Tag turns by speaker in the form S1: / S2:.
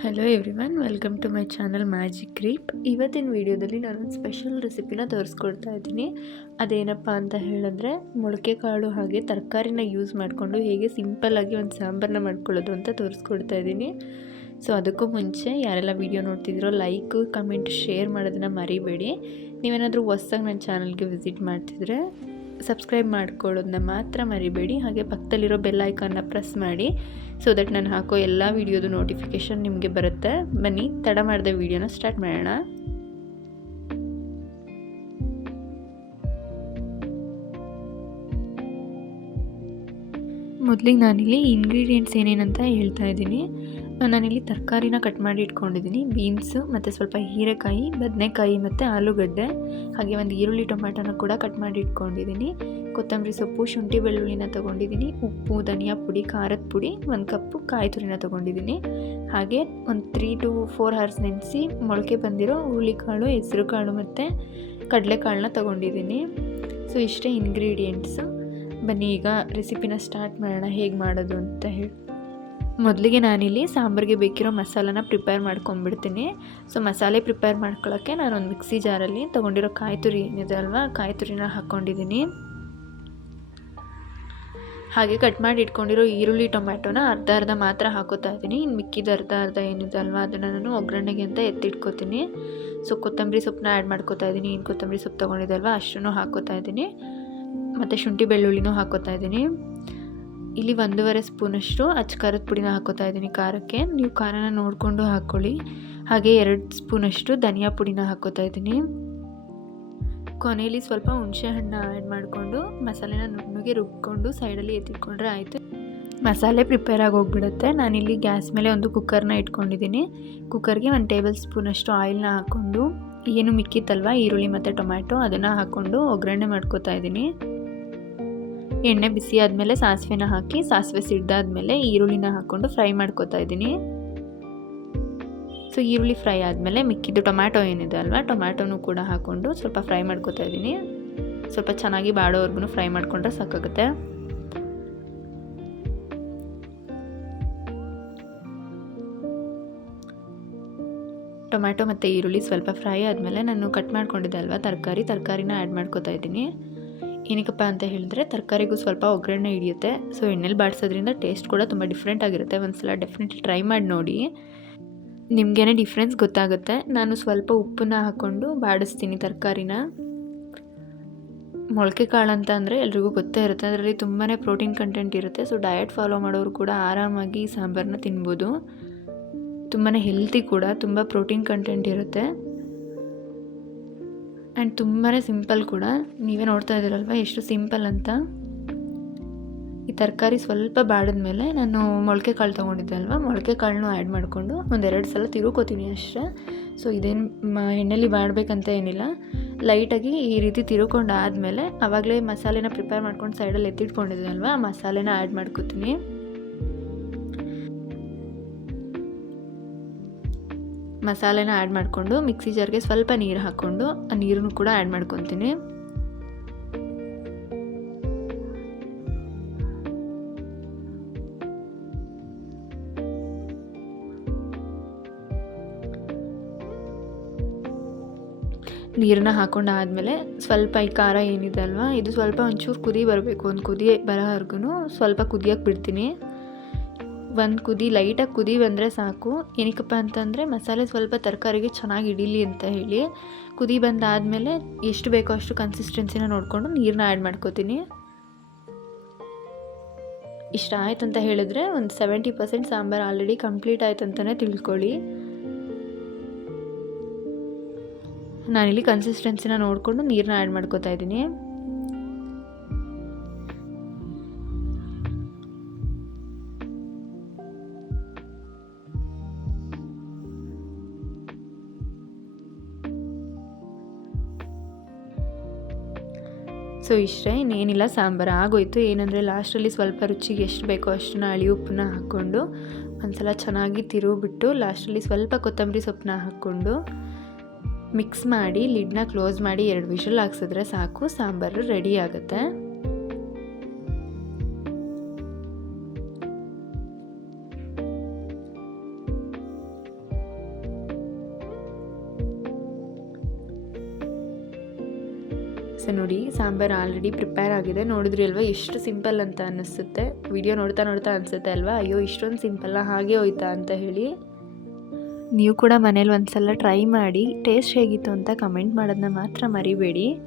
S1: Hello everyone welcome to my channel magic creep ಇವತ್ತಿನ ವಿಡಿಯೋದಲ್ಲಿ ನಾನೊಂದು ಸ್ಪೆಷಲ್ ರೆಸಿಪಿನ ತೋರಿಸ್ಕೊಡ್ತಾ ಇದ್ದೀನಿ. ಅದೇನಪ್ಪ ಅಂತ ಹೇಳಿದ್ರೆ ಮೊಳಕೆ ಕಾಳು ಹಾಗೆ ತರಕಾರಿನ ಯೂಸ್ ಮಾಡಿಕೊಂಡು ಹೇಗೆ ಸಿಂಪಲ್ಲಾಗಿ ಒಂದು ಸಾಂಬಾರನ್ನ ಮಾಡ್ಕೊಳ್ಳೋದು ಅಂತ ತೋರಿಸ್ಕೊಡ್ತಾ ಇದ್ದೀನಿ. ಸೊ ಅದಕ್ಕೂ ಮುಂಚೆ ಯಾರೆಲ್ಲ ವೀಡಿಯೋ ನೋಡ್ತಿದ್ರೋ ಲೈಕ್ ಕಮೆಂಟ್ ಶೇರ್ ಮಾಡೋದನ್ನು ಮರಿಬೇಡಿ. ನೀವೇನಾದರೂ ಹೊಸ್ದಾಗಿ ನನ್ನ ಚಾನಲ್ಗೆ ವಿಸಿಟ್ ಮಾಡ್ತಿದ್ರೆ ಸಬ್ಸ್ಕ್ರೈಬ್ ಮಾಡ್ಕೊಳ್ಳೋದನ್ನ ಮಾತ್ರ ಮರಿಬೇಡಿ. ಹಾಗೆ ಪಕ್ಕದಲ್ಲಿರೋ ಬೆಲ್ ಐಕಾನ್ನ ಪ್ರೆಸ್ ಮಾಡಿ. ಸೊ ದಟ್ ನಾನು ಹಾಕೋ ಎಲ್ಲ ವೀಡಿಯೋದು ನೋಟಿಫಿಕೇಷನ್ ನಿಮಗೆ ಬರುತ್ತೆ. ಬನ್ನಿ, ತಡ ಮಾಡಿದೆ ವೀಡಿಯೋನ ಸ್ಟಾರ್ಟ್ ಮಾಡೋಣ. ಮೊದಲಿಗೆ ನಾನಿಲ್ಲಿ ಇಂಗ್ರೀಡಿಯೆಂಟ್ಸ್ ಏನೇನಂತ ಹೇಳ್ತಾ ಇದ್ದೀನಿ. ನಾನಿಲ್ಲಿ ತರಕಾರಿನ ಕಟ್ ಮಾಡಿ ಇಟ್ಕೊಂಡಿದ್ದೀನಿ. ಬೀನ್ಸು ಮತ್ತು ಸ್ವಲ್ಪ ಹೀರೆಕಾಯಿ, ಬದನೆಕಾಯಿ, ಮತ್ತು ಆಲೂಗಡ್ಡೆ, ಹಾಗೆ ಒಂದು ಈರುಳ್ಳಿ, ಟೊಮ್ಯಾಟೋನ ಕೂಡ ಕಟ್ ಮಾಡಿ ಇಟ್ಕೊಂಡಿದ್ದೀನಿ. ಕೊತ್ತಂಬರಿ ಸೊಪ್ಪು, ಶುಂಠಿ ಬೆಳ್ಳುಳ್ಳಿನ ತೊಗೊಂಡಿದ್ದೀನಿ. ಉಪ್ಪು, ಧನಿಯಾ ಪುಡಿ, ಖಾರದ ಪುಡಿ, ಒಂದು ಕಪ್ಪು ಕಾಯಿ ತುರಿನ ತೊಗೊಂಡಿದ್ದೀನಿ. ಹಾಗೆ ಒಂದು ತ್ರೀ ಟು ಫೋರ್ ಅವರ್ಸ್ ನೆನೆಸಿ ಮೊಳಕೆ ಬಂದಿರೋ ಹುರುಳಿಕಾಳು ಹೆಸರು ಕಾಳು ಮತ್ತು ಕಡಲೆಕಾಳನ್ನ ತೊಗೊಂಡಿದ್ದೀನಿ. ಸೊ ಇಷ್ಟೇ ಇಂಗ್ರೀಡಿಯೆಂಟ್ಸು ಬನ್ನಿ, ಈಗ ರೆಸಿಪಿನ ಸ್ಟಾರ್ಟ್ ಮಾಡೋಣ, ಹೇಗೆ ಮಾಡೋದು ಅಂತ ಹೇಳಿ. ಮೊದಲಿಗೆ ನಾನಿಲ್ಲಿ ಸಾಂಬಾರಿಗೆ ಬೇಕಿರೋ ಮಸಾಲನ ಪ್ರಿಪೇರ್ ಮಾಡ್ಕೊಂಬಿಡ್ತೀನಿ ಸೊ ಮಸಾಲೆ ಪ್ರಿಪೇರ್ ಮಾಡ್ಕೊಳ್ಳೋಕ್ಕೆ ಒಂದು ಮಿಕ್ಸಿ ಜಾರಲ್ಲಿ ತೊಗೊಂಡಿರೋ ಕಾಯಿ ತುರಿ ಏನಿದೆ ಅಲ್ವಾ ಕಾಯಿ ತುರಿನ ಹಾಕ್ಕೊಂಡಿದ್ದೀನಿ ಹಾಗೆ ಕಟ್ ಮಾಡಿ ಇಟ್ಕೊಂಡಿರೋ ಈರುಳ್ಳಿ ಟೊಮ್ಯಾಟೋನ ಅರ್ಧ ಅರ್ಧ ಮಾತ್ರ ಹಾಕೋತಾ ಇದ್ದೀನಿ. ಇನ್ನು ಮಿಕ್ಕಿದ ಅರ್ಧ ಅರ್ಧ ಏನಿದೆ ಅಲ್ವಾ, ಅದನ್ನು ನಾನು ಒಗ್ಗರಣೆಗೆ ಅಂತ ಎತ್ತಿಟ್ಕೋತೀನಿ. ಸೊ ಕೊತ್ತಂಬರಿ ಸೊಪ್ಪನ್ನ ಆ್ಯಡ್ ಮಾಡ್ಕೋತಾ ಇದ್ದೀನಿ. ಇನ್ನು ಕೊತ್ತಂಬರಿ ಸೊಪ್ಪು ತೊಗೊಂಡಿದ್ದಲ್ವ ಅಷ್ಟನ್ನು ಹಾಕೋತಾ ಇದ್ದೀನಿ. ಮತ್ತು ಶುಂಠಿ ಬೆಳ್ಳುಳ್ಳಿನೂ ಹಾಕೋತಾ ಇದ್ದೀನಿ. ಇಲ್ಲಿ ಒಂದೂವರೆ ಸ್ಪೂನಷ್ಟು ಅಚ್ಚ ಪುಡಿನ ಹಾಕೋತಾ ಇದ್ದೀನಿ ಖಾರಕ್ಕೆ. ನೀವು ಖಾರನ ನೋಡಿಕೊಂಡು ಹಾಕ್ಕೊಳ್ಳಿ ಹಾಗೆ ಎರಡು ಸ್ಪೂನಷ್ಟು ಧನಿಯಾ ಪುಡಿನ ಹಾಕೋತಾ ಇದ್ದೀನಿ. ಕೊನೆಯಲ್ಲಿ ಸ್ವಲ್ಪ ಹುಣಸೆ ಹಣ್ಣು ಆ್ಯಡ್ ಮಾಡಿಕೊಂಡು ಮಸಾಲೆನ ನುಣ್ಣಗೆ ರುಬ್ಕೊಂಡು ಸೈಡಲ್ಲಿ ಎತ್ತಿಟ್ಕೊಂಡ್ರೆ ಆಯಿತು. ಮಸಾಲೆ ಪ್ರಿಪೇರ್ ಆಗಿ ಹೋಗ್ಬಿಡುತ್ತೆ. ನಾನಿಲ್ಲಿ ಗ್ಯಾಸ್ ಮೇಲೆ ಒಂದು ಕುಕ್ಕರ್ನ ಇಟ್ಕೊಂಡಿದ್ದೀನಿ. ಕುಕ್ಕರ್ಗೆ ಒಂದು ಟೇಬಲ್ ಸ್ಪೂನಷ್ಟು ಆಯಿಲ್ನ ಹಾಕ್ಕೊಂಡು ಏನು ಮಿಕ್ಕಿತ್ತಲ್ವ? ಈರುಳ್ಳಿ ಮತ್ತು ಟೊಮ್ಯಾಟೊ ಅದನ್ನು ಹಾಕ್ಕೊಂಡು ಒಗ್ಗರಣೆ ಮಾಡ್ಕೋತಾ ಇದ್ದೀನಿ. ಎಣ್ಣೆ ಬಿಸಿ ಆದಮೇಲೆ ಸಾಸಿವೆನ ಹಾಕಿ, ಸಾಸಿವೆ ಸಿಡ್ದಾದ್ಮೇಲೆ ಈರುಳ್ಳಿನ ಹಾಕ್ಕೊಂಡು ಫ್ರೈ ಮಾಡ್ಕೋತಾ ಇದ್ದೀನಿ. ಸೊ ಈರುಳ್ಳಿ ಫ್ರೈ ಆದಮೇಲೆ ಮಿಕ್ಕಿದ್ದು ಟೊಮ್ಯಾಟೊ ಏನಿದೆ ಅಲ್ವಾ, ಟೊಮ್ಯಾಟೊನೂ ಕೂಡ ಹಾಕ್ಕೊಂಡು ಸ್ವಲ್ಪ ಫ್ರೈ ಮಾಡ್ಕೋತಾ ಇದ್ದೀನಿ. ಸ್ವಲ್ಪ ಚೆನ್ನಾಗಿ ಬಾಡೋವರೆಗೂ ಫ್ರೈ ಮಾಡಿಕೊಂಡ್ರೆ ಸಾಕಾಗುತ್ತೆ. ಟೊಮ್ಯಾಟೊ ಮತ್ತು ಈರುಳ್ಳಿ ಸ್ವಲ್ಪ ಫ್ರೈ ಆದಮೇಲೆ ನಾನು ಕಟ್ ಮಾಡ್ಕೊಂಡಿದ್ದೆ ಅಲ್ವಾ, ತರಕಾರಿ, ತರಕಾರಿನ ಆ್ಯಡ್ ಮಾಡ್ಕೋತಾ ಇದ್ದೀನಿ. ಏನಕ್ಕಪ್ಪ ಅಂತ ಹೇಳಿದ್ರೆ ತರಕಾರಿಗೂ ಸ್ವಲ್ಪ ಒಗ್ಗರಣೆ ಹಿಡಿಯುತ್ತೆ. ಸೊ, ಎಣ್ಣೆಲಿ ಬಾಡಿಸೋದ್ರಿಂದ ಟೇಸ್ಟ್ ಕೂಡ ತುಂಬ ಡಿಫ್ರೆಂಟ್ ಆಗಿರುತ್ತೆ. ಒಂದು ಸಲ ಡೆಫಿನೆಟ್ಲಿ ಟ್ರೈ ಮಾಡಿ ನೋಡಿ. ನಿಮಗೇನೆ ಡಿಫ್ರೆನ್ಸ್ ಗೊತ್ತಾಗುತ್ತೆ. ನಾನು ಸ್ವಲ್ಪ ಉಪ್ಪನ್ನ ಹಾಕ್ಕೊಂಡು ಬಾಡಿಸ್ತೀನಿ ತರಕಾರಿನ. ಮೊಳಕೆ ಕಾಳು ಅಂತ ಅಂದರೆ ಎಲ್ರಿಗೂ ಗೊತ್ತೇ ಇರುತ್ತೆ. ಅದರಲ್ಲಿ ತುಂಬಾ ಪ್ರೋಟೀನ್ ಕಂಟೆಂಟ್ ಇರುತ್ತೆ. ಸೊ ಡಯಟ್ ಫಾಲೋ ಮಾಡೋರು ಕೂಡ ಆರಾಮಾಗಿ ಸಾಂಬಾರನ್ನ ತಿನ್ಬೋದು. ತುಂಬಾ ಹೆಲ್ತಿ ಕೂಡ, ತುಂಬ ಪ್ರೋಟೀನ್ ಕಂಟೆಂಟ್ ಇರುತ್ತೆ. ಆ್ಯಂಡ್ ತುಂಬಾ ಸಿಂಪಲ್ ಕೂಡ. ನೀವೇ ನೋಡ್ತಾ ಇದ್ದೀರಲ್ವ ಎಷ್ಟು ಸಿಂಪಲ್ ಅಂತ. ಈ ತರಕಾರಿ ಸ್ವಲ್ಪ ಬಾಡಿದ್ಮೇಲೆ ನಾನು ಮೊಳಕೆ ಕಾಳು ತೊಗೊಂಡಿದ್ದೆ ಅಲ್ವಾ. ಮೊಳಕೆ ಕಾಳನ್ನೂ ಆ್ಯಡ್ ಮಾಡಿಕೊಂಡು ಒಂದೆರಡು ಸಲ ತಿರುಕೋತೀನಿ ಅಷ್ಟೇ. ಸೊ ಇದೇನು ಎಣ್ಣೆಲಿ ಬಾಡಬೇಕಂತ ಏನಿಲ್ಲ. ಲೈಟಾಗಿ ಈ ರೀತಿ ತಿರುಕೊಂಡು ಆದಮೇಲೆ ಆವಾಗಲೇ ಮಸಾಲೆನ ಪ್ರಿಪೇರ್ ಮಾಡ್ಕೊಂಡು ಸೈಡಲ್ಲಿ ಎತ್ತಿಟ್ಕೊಂಡಿದ್ದೆ ಅಲ್ವಾ. ಆ ಮಸಾಲೆನ ಆ್ಯಡ್ ಮಾಡ್ಕೋತೀನಿ. ಮಸಾಲೆನ ಆ್ಯಡ್ ಮಾಡಿಕೊಂಡು ಮಿಕ್ಸಿ ಜಾರ್ಗೆ ಸ್ವಲ್ಪ ನೀರು ಹಾಕ್ಕೊಂಡು ಆ ನೀರನ್ನು ಕೂಡ ಆ್ಯಡ್ ಮಾಡ್ಕೊತೀನಿ. ನೀರನ್ನ ಹಾಕೊಂಡು ಆದಮೇಲೆ ಸ್ವಲ್ಪ ಈ ಖಾರ ಏನಿದೆ ಅಲ್ವಾ, ಇದು ಸ್ವಲ್ಪ ಒಂಚೂರು ಕುದಿ ಬರಬೇಕು, ಒಂದು ಕುದಿ ಬರೋವರೆಗೂ ಸ್ವಲ್ಪ ಕುದಿಯೋಕೆ ಬಿಡ್ತೀನಿ. ಒಂದು ಕುದಿ ಲೈಟಾಗಿ ಕುದಿ ಬಂದರೆ ಸಾಕು. ಏನಕ್ಕಪ್ಪ ಅಂತಂದರೆ ಮಸಾಲೆ ಸ್ವಲ್ಪ ತರಕಾರಿಗೆ ಚೆನ್ನಾಗಿ ಹಿಡೀಲಿ ಅಂತ ಹೇಳಿ. ಕುದಿ ಬಂದಾದಮೇಲೆ ಎಷ್ಟು ಬೇಕೋ ಅಷ್ಟು ಕನ್ಸಿಸ್ಟೆನ್ಸಿನ ನೋಡಿಕೊಂಡು ನೀರನ್ನ ಆ್ಯಡ್ ಮಾಡ್ಕೋತೀನಿ. ಇಷ್ಟ ಆಯ್ತು ಅಂತ ಹೇಳಿದ್ರೆ ಒಂದು seventy percent sambar already complete ಆಯ್ತು ಅಂತಲೇ ತಿಳ್ಕೊಳ್ಳಿ. ನಾನಿಲ್ಲಿ ಕನ್ಸಿಸ್ಟೆನ್ಸಿನ ನೋಡಿಕೊಂಡು ನೀರನ್ನ ಆ್ಯಡ್ ಮಾಡ್ಕೋತಾ ಇದ್ದೀನಿ. ಸೊ ಇಷ್ಟೇ, ಇನ್ನೇನಿಲ್ಲ, ಸಾಂಬಾರು ಆಗೋಯ್ತು. ಏನಂದರೆ ಲಾಸ್ಟಲ್ಲಿ ಸ್ವಲ್ಪ ರುಚಿಗೆ ಎಷ್ಟು ಬೇಕೋ ಅಷ್ಟನ್ನ ಅಳಿ ಉಪ್ಪನ್ನ ಹಾಕ್ಕೊಂಡು ಒಂದ್ಸಲ ಚೆನ್ನಾಗಿ ತಿರುಗಿಬಿಟ್ಟು ಲಾಸ್ಟಲ್ಲಿ ಸ್ವಲ್ಪ ಕೊತ್ತಂಬರಿ ಸೊಪ್ಪನ್ನ ಹಾಕ್ಕೊಂಡು ಮಿಕ್ಸ್ ಮಾಡಿ, ಲಿಡ್ನ ಕ್ಲೋಸ್ ಮಾಡಿ ಎರಡು ವಿಷಲ್ ಹಾಕ್ಸಿದ್ರೆ ಸಾಕು, ಸಾಂಬಾರು ರೆಡಿ ಆಗುತ್ತೆ. ಸೊ ನೋಡಿ. ಸಾಂಬಾರು ಆಲ್ರೆಡಿ ಪ್ರಿಪೇರ್ ಆಗಿದೆ. ನೋಡಿದ್ರಿ ಅಲ್ವಾ? ಎಷ್ಟು ಸಿಂಪಲ್ ಅಂತ ಅನ್ನಿಸುತ್ತೆ ವಿಡಿಯೋ ನೋಡ್ತಾ ನೋಡ್ತಾ ಅನಿಸುತ್ತೆ ಅಲ್ವಾ? ಅಯ್ಯೋ, ಇಷ್ಟೊಂದು ಸಿಂಪಲ್ಲ ಹಾಗೆ ಹೋಯ್ತಾ ಅಂತ ಹೇಳಿ. ನೀವು ಕೂಡ ಮನೇಲಿ ಒಂದು ಸಲ ಟ್ರೈ ಮಾಡಿ. ಟೇಸ್ಟ್ ಹೇಗಿತ್ತು ಅಂತ ಕಮೆಂಟ್ ಮಾಡೋದನ್ನ ಮಾತ್ರ ಮರಿಬೇಡಿ.